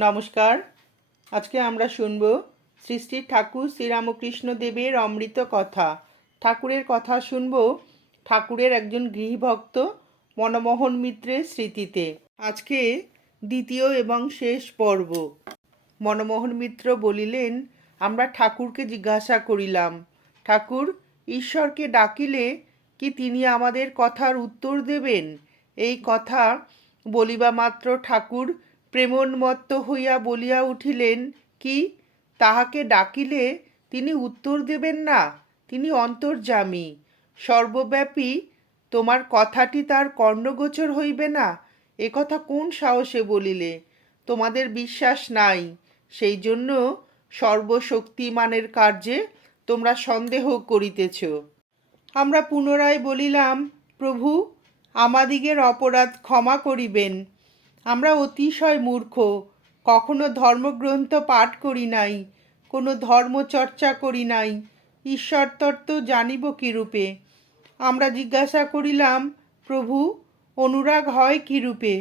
নমস্কার। আজকে আমরা শুনব শ্রী শ্রী ঠাকুর শ্রীরামকৃষ্ণ দেবের অমৃত কথা। ঠাকুরের কথা শুনব ঠাকুরের একজন গৃহভক্ত মনমোহন মিত্রের স্মৃতিতে। আজকে দ্বিতীয় এবং শেষ পর্ব। মনমোহন মিত্র বলিলেন, আমরা ঠাকুরকে জিজ্ঞাসা করিলাম, ঠাকুর, ঈশ্বরকে ডাকিলে কি তিনি আমাদের কথার উত্তর দেবেন? এই কথা বলিবা মাত্র ঠাকুর প্রেমোন্মত্ত হইয়া বলিয়া উঠিলেন, কি? তাহাকে ডাকিলে তিনি উত্তর দেবেন না? তিনি অন্তর্যামী। সর্বব্যাপী তোমার কথাটি তার কর্ণগোচর হইবে না? এ কথা কোন সাহসে বলিলে? তোমাদের বিশ্বাস নাই। সেই জন্য সর্বশক্তিমানের কার্যে তোমরা সন্দেহ করিতেছ। আমরা পুনরায় বলিলাম, প্রভু, আমাদিগের অপরাধ ক্ষমা করিবেন। আমরা অতিশয় মূর্খ। কখনো ধর্মগ্রন্থ পাঠ করি নাই, কোনো ধর্মচর্চা করি নাই। ঈশ্বর তত্ত্ব জানিব কীরূপে আমরা জিজ্ঞাসা করিলাম, প্রভু, অনুরাগ হয় কীরূপে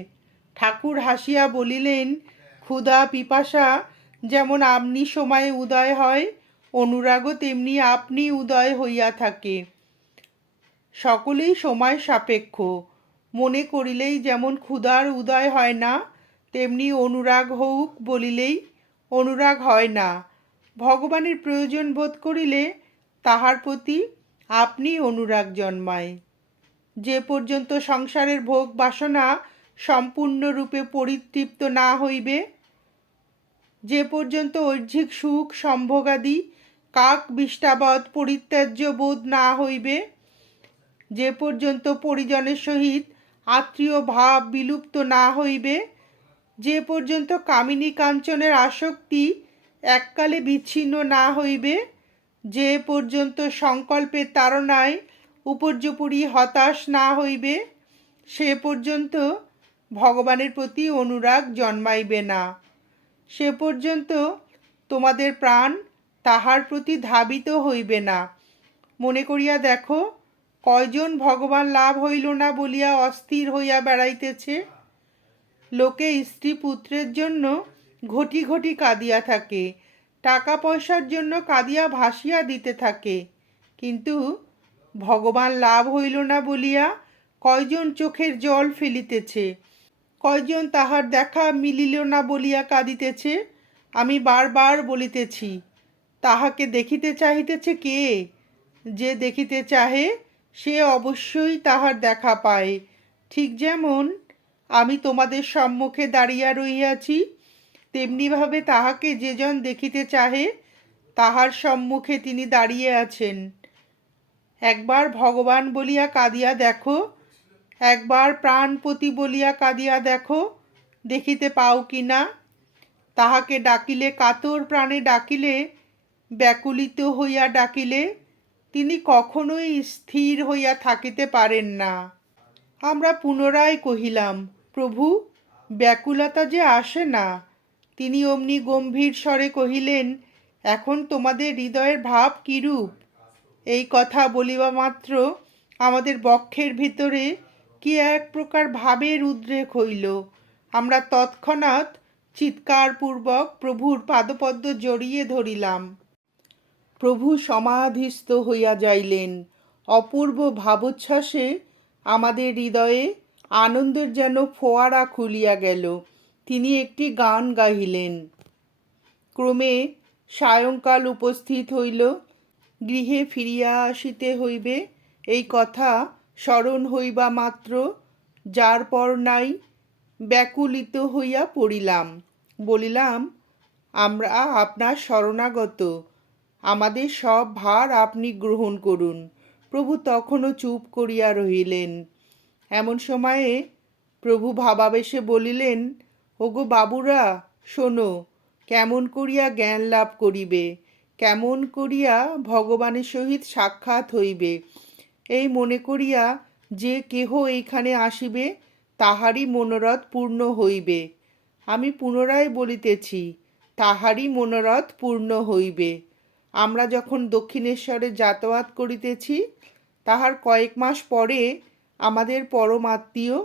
ঠাকুর হাসিয়া বলিলেন, ক্ষুধা পিপাসা যেমন আপনি সময়ে উদয় হয়, অনুরাগও তেমনি আপনি উদয় হইয়া থাকে। সকলেই সময় সাপেক্ষ। মনে করিলেই যেমন ক্ষুধার উদয় হয় না, তেমনি অনুরাগ হউক বলিলেই অনুরাগ হয় না। ভগবানের প্রয়োজন বোধ করিলে তাহার প্রতি আপনি অনুরাগ জন্মায়। যে পর্যন্ত সংসারের ভোগ বাসনা সম্পূর্ণরূপে পরিতৃপ্ত না হইবে, যে পর্যন্ত ঐহ্যিক সুখ সম্ভোগাদি কাক বিষ্টাবধ পরিত্যাজ্য বোধ না হইবে, যে পর্যন্ত পরিজনের সহিত আত্মীয় ভাব বিলুপ্ত না হইবে। যে পর্যন্ত কামিনী কাঞ্চনের আসক্তি এককালে বিচ্ছিন্ন না হইবে, যে পর্যন্ত সংকল্পের তাড়নায় উপর্যপুরী হতাশ না হইবে, সে পর্যন্ত ভগবানের প্রতি অনুরাগ জন্মাইবে না। সে পর্যন্ত তোমাদের প্রাণ তাহার প্রতি ধাবিত হইবে না। মনে করিয়া দেখো কয়জন ভগবান লাভ হইল না বলিয়া অস্থির হইয়া বেড়াইতেছে? লোকে স্ত্রী পুত্রের জন্য ঘটি ঘটি কাঁদিয়া থাকে, টাকা পয়সার জন্য কাঁদিয়া ভাসিয়া দিতে থাকে। কিন্তু ভগবান লাভ হইল না বলিয়া কয়জন চোখের জল ফেলিতেছে? কয়জন তাহার দেখা মিলিল না বলিয়া কাঁদিতেছে? আমি বারবার বলিতেছি, তাহাকে দেখিতে চাহিতেছে কে? যে দেখিতে চাহে সে অবশ্যই তাহার দেখা পায়। ঠিক যেমন আমি তোমাদের সম্মুখে দাঁড়িয়া রহিয়াছি, তেমনিভাবে তাহাকে যেজন দেখিতে চাহে, তাহার সম্মুখে তিনি দাঁড়িয়ে আছেন। একবার ভগবান বলিয়া কাঁদিয়া দেখো, একবার প্রাণপতি বলিয়া কাঁদিয়া দেখো, দেখিতে পাও কি না? তাহাকে ডাকিলে, কাতর প্রাণে ডাকিলে, ব্যাকুলিত হইয়া ডাকিলে তিনি কখনোই স্থির হইয়া থাকিতে পারেন না। আমরা পুনরায় কহিলাম, প্রভু, ব্যাকুলতা যে আসে না? তিনি অমনি গম্ভীর স্বরে কহিলেন, এখন তোমাদের হৃদয়ের ভাব কিরূপ? এই কথা বলিবা মাত্র আমাদের বক্ষের ভিতরে কি এক প্রকার ভাবের উদ্রেক হইল। আমরা তৎক্ষণাৎ চিৎকারপূর্বক প্রভুর পাদপদ্ম জড়িয়ে ধরিলাম। প্রভু সমাধিস্থ হইয়া যাইলেন। অপূর্ব ভাবোচ্ছ্বাসে আমাদের হৃদয়ে আনন্দের যেন ফোয়ারা খুলিয়া গেল। তিনি একটি গান গাহিলেন। ক্রমে সায়ংকাল উপস্থিত হইল। গৃহে ফিরিয়া আসিতে হইবে, এই কথা স্মরণ হইবা মাত্র, যার পর নাই ব্যাকুলিত হইয়া পড়িলাম। বলিলাম, আমরা আপনার শরণাগত। আমাদের সব ভার আপনি গ্রহণ করুন। প্রভু তখনও চুপ করিয়া রহিলেন। এমন সময়ে প্রভু ভাবাবেশে বলিলেন, ওগো বাবুরা, শোনো, কেমন করিয়া জ্ঞান লাভ করিবে? কেমন করিয়া ভগবানের সহিত সাক্ষাৎ হইবে? এই মনে করিয়া যে কেহ এইখানে আসিবে, তাহারই মনোরথ পূর্ণ হইবে। আমি পুনরায় বলিতেছি, তাহারই মনোরথ পূর্ণ হইবে। আমরা যখন দক্ষিণেশ্বরে যাতায়াত করিতেছি, তাহার কয়েক মাস পরে আমাদের পরমাত্মীয়,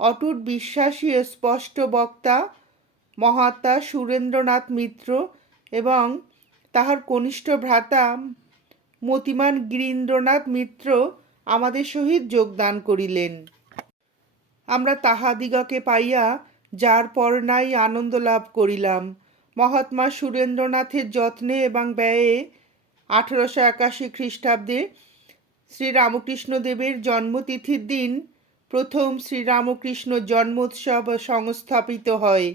অটুট বিশ্বাসী স্পষ্ট বক্তা, মহাত্মা সুরেন্দ্রনাথ মিত্র এবং তাহার কনিষ্ঠ ভ্রাতা মতিমান গিরীন্দ্রনাথ মিত্র আমাদের সহিত যোগদান করিলেন। আমরা তাহাদিগকে পাইয়া যার পর নাই আনন্দ লাভ করিলাম। মহাত্মা সুরেন্দ্রনাথের যত্নে এবং ব্যয়ে আঠেরোশো একাশি খ্রিস্টাব্দে শ্রীরামকৃষ্ণদেবের জন্মতিথির দিন প্রথম শ্রীরামকৃষ্ণ জন্মোৎসব সংস্থাপিত হয়।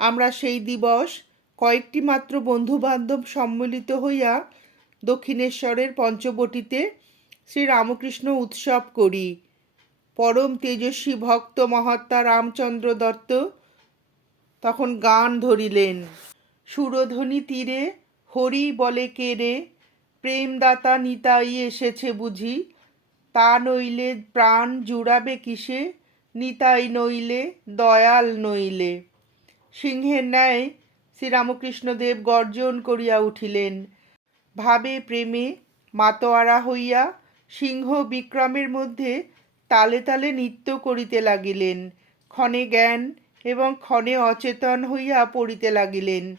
আমরা সেই দিবস কয়েকটি মাত্র বন্ধুবান্ধব সম্মিলিত হইয়া দক্ষিণেশ্বরের পঞ্চবটিতে শ্রীরামকৃষ্ণ উৎসব করি। পরম তেজস্বী ভক্ত মহাত্মা রামচন্দ্র দত্ত তখন গান ধরিলেন। সুরধ্বনি তীরে, হরি বলে কে রে? প্রেমদাতা নিতাই এসেছে বুঝি। তা নইলে প্রাণ জুড়াবে কিসে? নিতাই নইলে, দয়াল নইলে। সিংহের ন্যায় শ্রীরামকৃষ্ণদেব গর্জন করিয়া উঠিলেন। ভাবে প্রেমে মাতোয়ারা হইয়া সিংহ বিক্রমের মধ্যে তালে তালে নৃত্য করিতে লাগিলেন। ক্ষণে জ্ঞান এবং ক্ষণে অচেতন হইয়া পড়িতে লাগিলেন।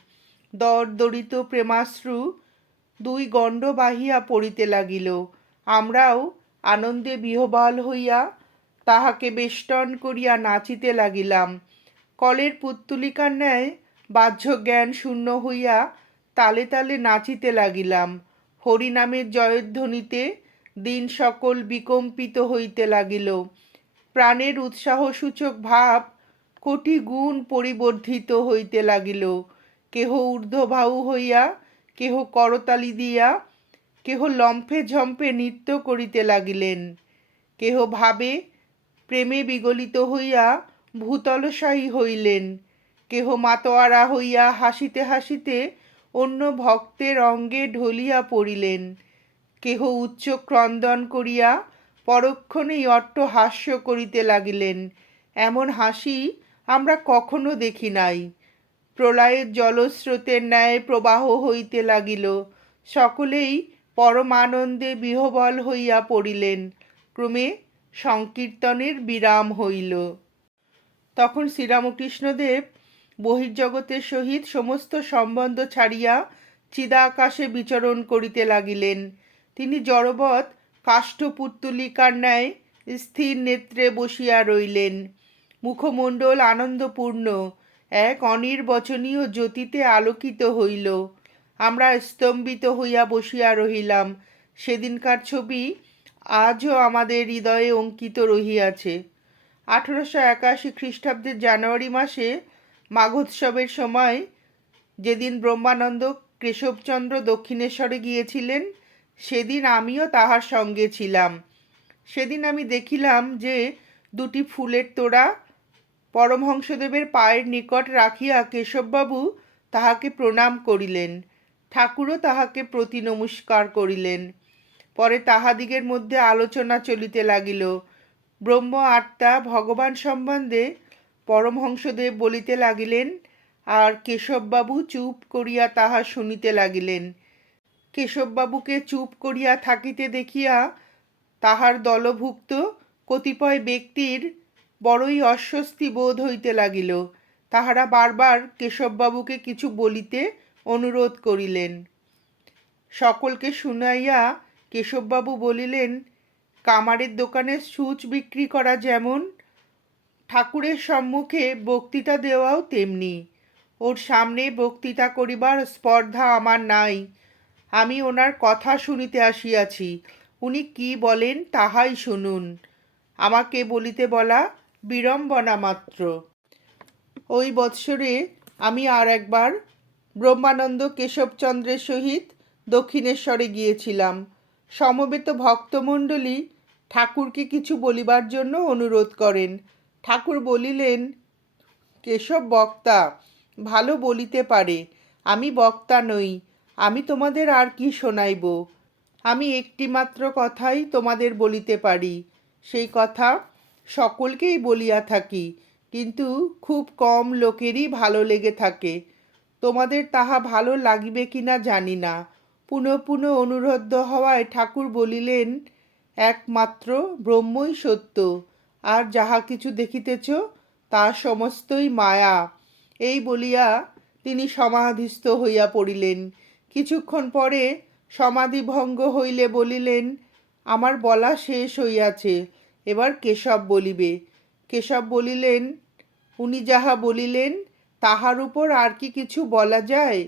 দরদরিত প্রেমাশ্রু দুই গণ্ড বাহিয়া পড়িতে লাগিল। আমরাও আনন্দে বিহবাল হইয়া তাহাকে বেষ্টন করিয়া নাচিতে লাগিলাম। কলের পুত্তুলিকার ন্যায় বাহ্য জ্ঞান শূন্য হইয়া তালে তালে নাচিতে লাগিলাম। হরিনামের জয়ধ্বনিতে দিন সকল বিকম্পিত হইতে লাগিল। প্রাণের উৎসাহসূচক ভাব কোটি গুণ পরিবর্ধিত হইতে লাগিল। কেহ ঊর্ধ্ববাহু হইয়া, কেহ করতালি দিয়া, কেহ লম্ফে ঝম্পে নৃত্য করিতে লাগিলেন। কেহ ভাবে প্রেমে বিগলিত হইয়া ভূতলশায়ী হইলেন। কেহ মাতোয়ারা হইয়া হাসিতে হাসিতে অন্য ভক্তের অঙ্গে ঢলিয়া পড়িলেন। কেহ উচ্চ ক্রন্দন করিয়া পরক্ষণেই অট্ট হাস্য করিতে লাগিলেন। এমন হাসি আমরা কখনো দেখি নাই। প্রলয়ের জলস্রোতের ন্যায় প্রবাহ হইতে লাগিল। সকলেই পরমানন্দে বিহবল হইয়া পড়িলেন। ক্রমে সংকীর্তনের বিরাম হইল। তখন শ্রীরামকৃষ্ণদেব বহির্জগতের সহিত সমস্ত সম্বন্ধ ছাড়িয়া চিদাকাশে বিচরণ করিতে লাগিলেন। তিনি জড়বৎ কাষ্ঠপুত্তলিকার ন্যায় স্থির নেত্রে বসিয়া রইলেন। মুখমণ্ডল আনন্দপূর্ণ। এক অনির্বচনীয় জ্যোতিতে আলোকিত হইল। আমরা স্তম্ভিত হইয়া বসিয়া রহিলাম। সেদিনকার ছবি আজও আমাদের হৃদয়ে অঙ্কিত রহিয়াছে। আঠেরোশো একাশি খ্রিস্টাব্দের জানুয়ারি মাসে মাঘোৎসবের সময় যেদিন ব্রহ্মানন্দ কেশবচন্দ্র দক্ষিণেশ্বরে গিয়েছিলেন, সেদিন আমিও তাহার সঙ্গে ছিলাম। সেদিন আমি দেখিলাম যে দুটি ফুলের তোড়া পরমহংসদেবের পায়ের নিকট রাখিয়া কেশববাবু তাহাকে প্রণাম করিলেন। ঠাকুরও তাহাকে প্রতি নমস্কার করিলেন। পরে তাহাদিগের মধ্যে আলোচনা চলিতে লাগিল। ব্রহ্ম আত্মা ভগবান সম্বন্ধে পরমহংসদেব বলিতে লাগিলেন, আর কেশববাবু চুপ করিয়া তাহা শুনিতে লাগিলেন। কেশববাবুকে চুপ করিয়া থাকিতে দেখিয়া তাহার দলভুক্ত কতিপয় ব্যক্তির বড়ই অস্বস্তি বোধ হইতে লাগিল। তাহারা বারবার কেশববাবুকে কিছু বলিতে অনুরোধ করিলেন। সকলকে শুনাইয়া কেশববাবু বলিলেন, কামারের দোকানে সুচ বিক্রি করা যেমন, ঠাকুরের সম্মুখে বক্তৃতা দেওয়াও তেমনি। ওর সামনে বক্তৃতা করিবার স্পর্ধা আমার নাই। আমি ওনার কথা শুনিতে আসিয়াছি। উনি কি বলেন তাহাই শুনুন। আমাকে বলিতে বলা বিড়ম্বনা মাত্র। ওই বৎসরে আমি আর একবার ব্রহ্মানন্দ কেশবচন্দ্রের সহিত দক্ষিণেশ্বরে গিয়েছিলাম। সমবেত ভক্তমণ্ডলী ঠাকুরকে কিছু বলিবার জন্য অনুরোধ করেন। ঠাকুর বলিলেন, কেশব বক্তা, ভালো বলিতে পারে। আমি বক্তা নই। আমি তোমাদের আর কি শোনাইব? আমি একটিমাত্র কথাই তোমাদের বলিতে পারি। সেই কথা সকলকেই বলিয়া থাকি, কিন্তু খুব কম লোকেরই ভালো লেগে থাকে। তোমাদের তাহা ভালো লাগিবে কিনা জানি না। পুনঃ পুনঃ অনুরোধ হওয়ায় ঠাকুর বলিলেন, একমাত্র ব্রহ্মই সত্য। আর যাহা কিছু দেখিতেছ, তা সমস্তই মায়া। এই বলিয়া তিনি সমাধিস্থ হইয়া পড়িলেন। কিছুক্ষণ পরে সমাধিভঙ্গ হইলে বলিলেন, আমার বলা শেষ হইয়াছে। এবার কেশব বলিবে, কেশব বলিলেন, উনি যাহা বলিলেন, তাহার উপর আর কি কিছু বলা যায়?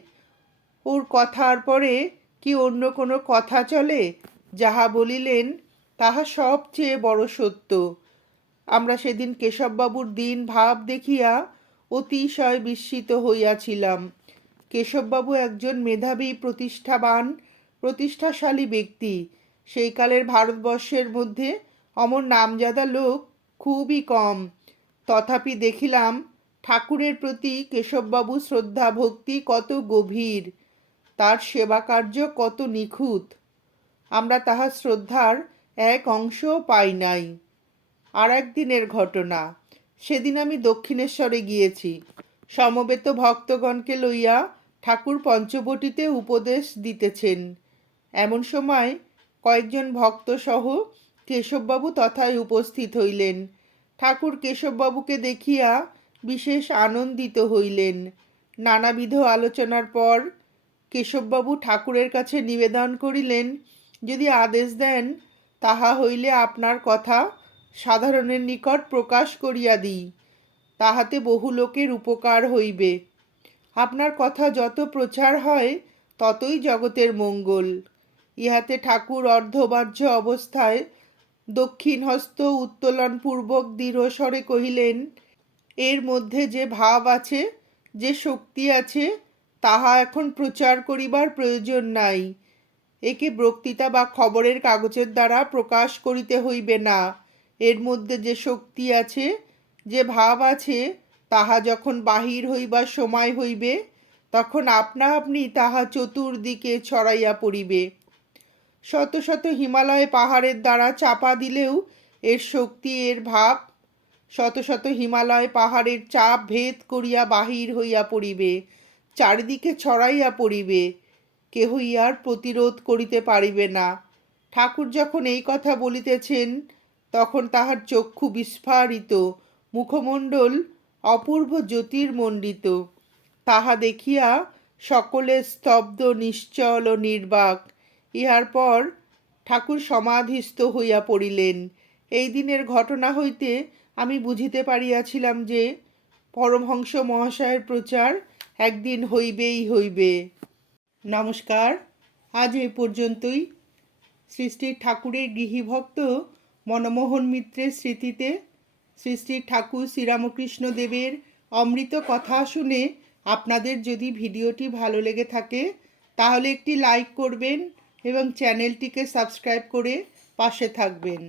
ওর কথার পরে কি অন্য কোনো কথা চলে? যাহা বলিলেন, তাহা সবচেয়ে বড় সত্য। আমরা সেদিন কেশববাবুর দিন ভাব দেখিয়া অতিশয় বিস্মিত হইয়াছিলাম। কেশববাবু একজন মেধাবী, প্রতিষ্ঠাবান, প্রতিষ্ঠাশালী ব্যক্তি। সেই কালের ভারতবর্ষের মধ্যে অমর নামজাদা লোক খুবই কম। তথাপি দেখিলাম ঠাকুরের প্রতি কেশববাবু শ্রদ্ধা ভক্তি কত গভীর, তার সেবা কার্য কত নিখুঁত। আমরা তাহার শ্রদ্ধার এক অংশও পাই নাই। আর একদিনের ঘটনা, সেদিন আমি দক্ষিণেশ্বরে গিয়েছি। সমবেত ভক্তগণকে লইয়া ঠাকুর পঞ্চবটিতে উপদেশ দিতেছেন। এমন সময় কয়েকজন ভক্ত সহ কেশববাবু তথায় উপস্থিত হইলেন। ঠাকুর কেশববাবুকে দেখিয়া বিশেষ আনন্দিত হইলেন। নানাবিধ আলোচনার পর কেশববাবু ঠাকুরের কাছে নিবেদন করিলেন, যদি আদেশ দেন, তাহা হইলে আপনার কথা সাধারণের নিকট প্রকাশ করিয়া দিই। তাহাতে বহু লোকের উপকার হইবে। আপনার কথা যত প্রচার হয়, ততই জগতের মঙ্গল। ইহাতে ঠাকুর অর্ধবাহ্য অবস্থায় দক্ষিণ হস্ত উত্তোলন পূর্বক দৃঢ়স্বরে কহিলেন, এর মধ্যে যে ভাব আছে, যে শক্তি আছে, তাহা এখন প্রচার করিবার প্রয়োজন নাই। একে বক্তৃতা বা খবরের কাগজের দ্বারা প্রকাশ করিতে হইবে না। এর মধ্যে যে শক্তি আছে, যে ভাব আছে, তাহা যখন বাহির হইবার সময় হইবে, তখন আপনা আপনি তাহা চতুর্দিকে ছড়াইয়া পড়িবে। শত শত হিমালয় পাহাড়ের দ্বারা চাপা দিলেও এর শক্তি, এর ভাব, শত শত হিমালয় পাহাড়ের চাপ ভেদ করিয়া বাহির হইয়া পড়িবে, চারিদিকে ছড়াইয়া পড়িবে কেহ ইহার প্রতিরোধ করিতে পারিবে না। ঠাকুর যখন এই কথা বলিতেছেন, তখন তাহার চক্ষু বিস্ফারিত, মুখমণ্ডল অপূর্ব জ্যোতির্মণ্ডিত। তাহা দেখিয়া সকলে স্তব্ধ, নিশ্চল ও নির্বাক। ইহার পর ঠাকুর সমাধিস্থ হইয়া পড়িলেন। এই দিনের ঘটনা হইতে আমি বুঝিতে পারিয়াছিলাম যে পরমহংস মহাশয়ের প্রচার একদিন হইবেই হইবে। নমস্কার। আজ এই পর্যন্তই। শ্রী শ্রী ঠাকুরের গৃহীভক্ত মনমোহন মিত্রের স্মৃতিতে শ্রী শ্রী ঠাকুর শ্রীরামকৃষ্ণ দেবের অমৃত কথা শুনে আপনাদের যদি ভিডিওটি ভালো লেগে থাকে, তাহলে একটি লাইক করবেন এবং চ্যানেলটিকে সাবস্ক্রাইব করে পাশে থাকবেন।